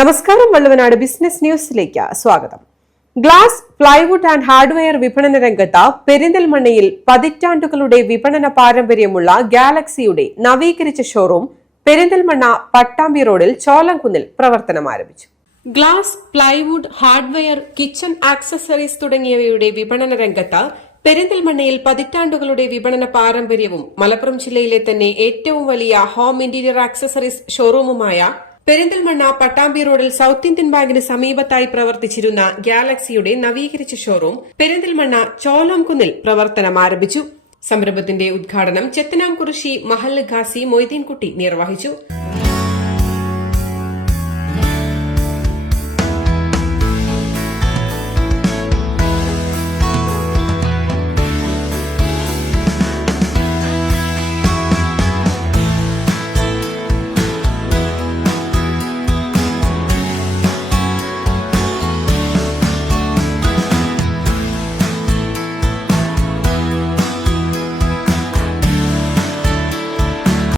നമസ്കാരം, വള്ളുവനാട് ബിസിനസ് ന്യൂസിലേക്ക് സ്വാഗതം. ഗ്ലാസ്, പ്ലൈവുഡ് ആൻഡ് ഹാർഡ്വെയർ വിപണന രംഗത്ത് പെരിന്തൽമണ്ണയിൽ പതിറ്റാണ്ടുകളുടെ വിപണന പാരമ്പര്യമുള്ള ഗാലക്സിയുടെ നവീകരിച്ച ഷോറൂം പെരിന്തൽമണ്ണ പട്ടാമ്പി റോഡിൽ ചോലംകുന്നിൽ പ്രവർത്തനം ആരംഭിച്ചു. Glass, plywood, hardware, kitchen accessories തുടങ്ങിയവയുടെ വിപണന രംഗത്ത് പെരിന്തൽമണ്ണയിൽ പതിറ്റാണ്ടുകളുടെ വിപണന പാരമ്പര്യവും മലപ്പുറം ജില്ലയിലെ തന്നെ ഏറ്റവും വലിയ ഹോം ഇന്റീരിയർ ആക്സസറീസ് ഷോറൂമുമായ പെരിന്തൽമണ്ണ പട്ടാമ്പി റോഡിൽ സൌത്ത് ഇന്ത്യൻ ബാങ്കിന് സമീപത്തായി പ്രവർത്തിച്ചിരുന്ന ഗാലക്സിയുടെ നവീകരിച്ച ഷോറൂം പെരിന്തൽമണ്ണ ചോലംകുന്നിൽ പ്രവർത്തനം ആരംഭിച്ചു. സംരംഭത്തിന്റെ ഉദ്ഘാടനം ചെത്തനാംകുറിശി മഹല്ല് ഖാസി മൊയ്തീൻകുട്ടി നിർവഹിച്ചു.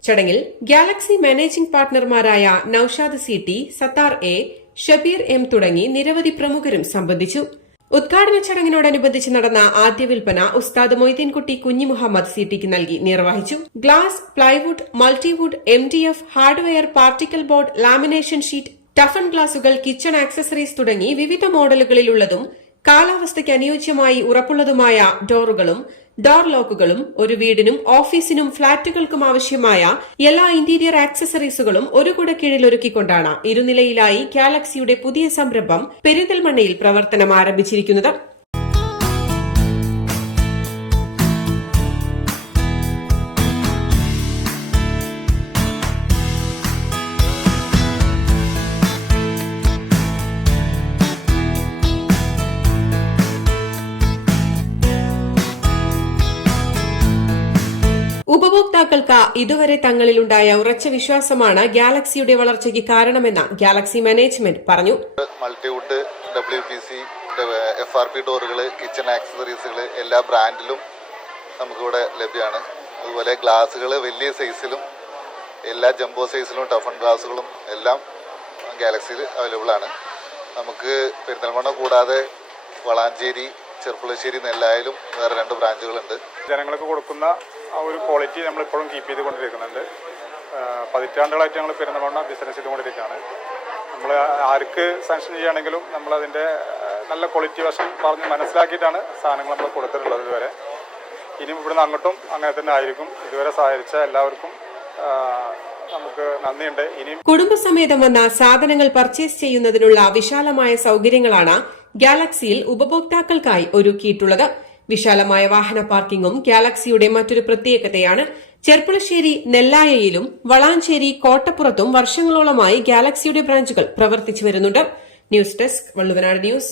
ചടങ്ങിൽ ഗാലക്സി മാനേജിംഗ് പാർട്ണർമാരായ Naushad CT, Sathar A, Shabeer M തുടങ്ങി നിരവധി പ്രമുഖരും സംബന്ധിച്ചു. ഉദ്ഘാടന ചടങ്ങിനോടനുബന്ധിച്ച് നടന്ന ആദ്യ വിൽപ്പന ഉസ്താദ് മൊയ്തീൻകുട്ടി കുഞ്ഞി മുഹമ്മദ് CTക്ക് നൽകി നിർവഹിച്ചു. Glass, plywood, multiwood, MDF, hardware, particle board, lamination sheet, toughen ഗ്ലാസുകൾ, കിച്ചൺ ആക്സസറീസ് തുടങ്ങി വിവിധ മോഡലുകളിലുള്ളതും കാലാവസ്ഥയ്ക്ക് അനുയോജ്യമായി ഉറപ്പുള്ളതുമായ ഡോറുകളും ഡോർ ലോക്കുകളും ഒരു വീടിനും ഓഫീസിനും ഫ്ളാറ്റുകൾക്കും ആവശ്യമായ എല്ലാ ഇന്റീരിയർ ആക്സസറീസുകളും ഒരു കുടക്കീഴിൽ ഒരുക്കിക്കൊണ്ടാണ് ഇരുനിലയിലായി ഗാലക്സിയുടെ പുതിയ സംരംഭം പെരിന്തൽമണ്ണയിൽ പ്രവർത്തനം ആരംഭിച്ചിരിക്കുന്നത്. ഉപഭോക്താക്കൾക്ക് ഇതുവരെ തങ്ങളിലുണ്ടായ ഉറച്ച വിശ്വാസമാണ് ഗാലക്സിയുടെ വളർച്ചയ്ക്ക് കാരണമെന്ന് ഗാലക്സി മാനേജ്മെന്റ് പറഞ്ഞു. മൾട്ടിവുഡ്, WPC, FRP ഡോറുകൾ, കിച്ചൺ ആക്സസറീസുകൾ എല്ലാ ബ്രാൻഡിലും നമുക്കിവിടെ ലഭ്യമാണ്. അതുപോലെ ഗ്ലാസുകൾ വലിയ സൈസിലും എല്ലാ ജംബോ സൈസിലും ടഫൺ ഗ്ലാസുകളും എല്ലാം ഗാലക്സിയിൽ അവൈലബിൾ ആണ്. നമുക്ക് പെരിന്തൽമണ്ണ കൂടാതെ വളാഞ്ചേരി, ചെർപ്പുളശ്ശേരി, നെല്ലായാലും വേറെ 2 ബ്രാഞ്ചുകളുണ്ട്. ജനങ്ങൾക്ക് കൊടുക്കുന്ന ആ ഒരു ക്വാളിറ്റി നമ്മളിപ്പോഴും കീപ്പ് ചെയ്തുകൊണ്ടിരിക്കുന്നുണ്ട്. പതിറ്റാണ്ടുകളായിട്ട് ഞങ്ങൾ പെരിന്തൽമണ്ണ ബിസിനസ് ചെയ്തുകൊണ്ടിരിക്കുകയാണ്. നമ്മൾ ആർക്ക് സാങ്ഷൻ ചെയ്യുകയാണെങ്കിലും നമ്മളതിൻ്റെ നല്ല ക്വാളിറ്റി വശം പറഞ്ഞ് മനസ്സിലാക്കിയിട്ടാണ് സാധനങ്ങൾ നമ്മൾ കൊടുത്തിട്ടുള്ളത് ഇതുവരെ. ഇനിയും ഇവിടുന്ന് അങ്ങോട്ടും അങ്ങനെ തന്നെ ആയിരിക്കും. ഇതുവരെ സഹകരിച്ച എല്ലാവർക്കും നമുക്ക് നന്ദിയുണ്ട്. ഇനിയും കുടുംബസമേതം വന്ന സാധനങ്ങൾ പർച്ചേസ് ചെയ്യുന്നതിനുള്ള വിശാലമായ സൌകര്യങ്ങളാണ് ഗാലക്സിയിൽ ഉപഭോക്താക്കൾക്കായി ഒരുക്കിയിട്ടുള്ളത്. വിശാലമായ വാഹന പാർക്കിംഗും ഗാലക്സിയുടെ മറ്റൊരു പ്രത്യേകതയാണ്. ചെർപ്പുളശ്ശേരി, നെല്ലായയിലും വളാഞ്ചേരി, കോട്ടപ്പുറത്തും വർഷങ്ങളോളമായി ഗാലക്സിയുടെ ബ്രാഞ്ചുകൾ പ്രവർത്തിച്ചു വരുന്നുണ്ട്. News desk, Valluvanad news.